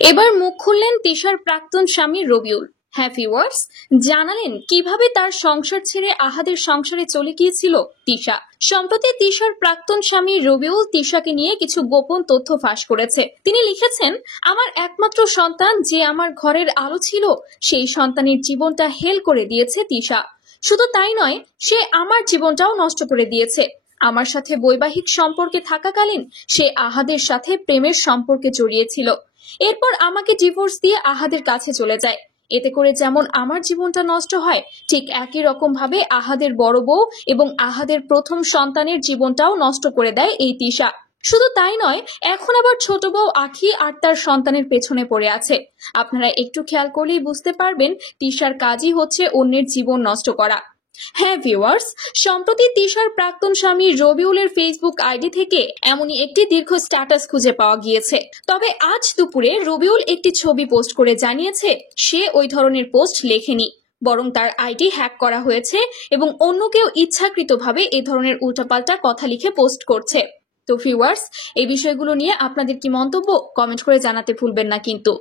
এবার মুখ খুললেন তিশার প্রাক্তন স্বামী রবিউল। হ্যাঁ ভিউয়ার্স, জানালেন কিভাবে তার সংসার ছেড়ে আহাদের সংসারে চলে গিয়েছিল তিশা। সম্প্রতি তিশার প্রাক্তন স্বামী রবিউল তিশাকে নিয়ে কিছু গোপন তথ্য ফাঁস করেছে। তিনি লিখেছেন, আমার একমাত্র সন্তান যে আমার ঘরের আলো ছিল, সেই সন্তানের জীবনটা হেল করে দিয়েছে তিশা। শুধু তাই নয়, সে আমার জীবনটাও নষ্ট করে দিয়েছে। আমার সাথে বৈবাহিক সম্পর্কে থাকাকালীন সে আহাদের সাথে প্রেমের সম্পর্কে জড়িয়েছিল। এরপর আমাকে ডিভোর্স দিয়ে আহাদের কাছে চলে যায়। এতে করে যেমন আমার জীবনটা নষ্ট হয়, ঠিক একই রকম ভাবে আহাদের বড় বউ এবং আহাদের প্রথম সন্তানের জীবনটাও নষ্ট করে দেয় এই তিশা। শুধু তাই নয়, এখন আবার ছোট বউ আখি আর তার সন্তানের পেছনে পড়ে আছে। আপনারা একটু খেয়াল করলেই বুঝতে পারবেন তিশার কাজই হচ্ছে অন্যের জীবন নষ্ট করা। হ্যাঁ ভিউয়ার্স, সম্প্রতি তিশার প্রাক্তন স্বামী রবিউলের ফেসবুক আইডি থেকে এমনই একটি দীর্ঘ স্ট্যাটাস খুঁজে পাওয়া গিয়েছে। তবে আজ দুপুরে রবিউল একটি ছবি পোস্ট করে জানিয়েছে সে ওই ধরনের পোস্ট লেখেনি, বরং তার আইডি হ্যাক করা হয়েছে এবং অন্য কেউ ইচ্ছাকৃতভাবে এ ধরনের উল্টাপাল্টা কথা লিখে পোস্ট করছে। তো ভিউয়ার্স, এই বিষয়গুলো নিয়ে আপনাদের কি মন্তব্য কমেন্ট করে জানাতে ভুলবেন না কিন্তু।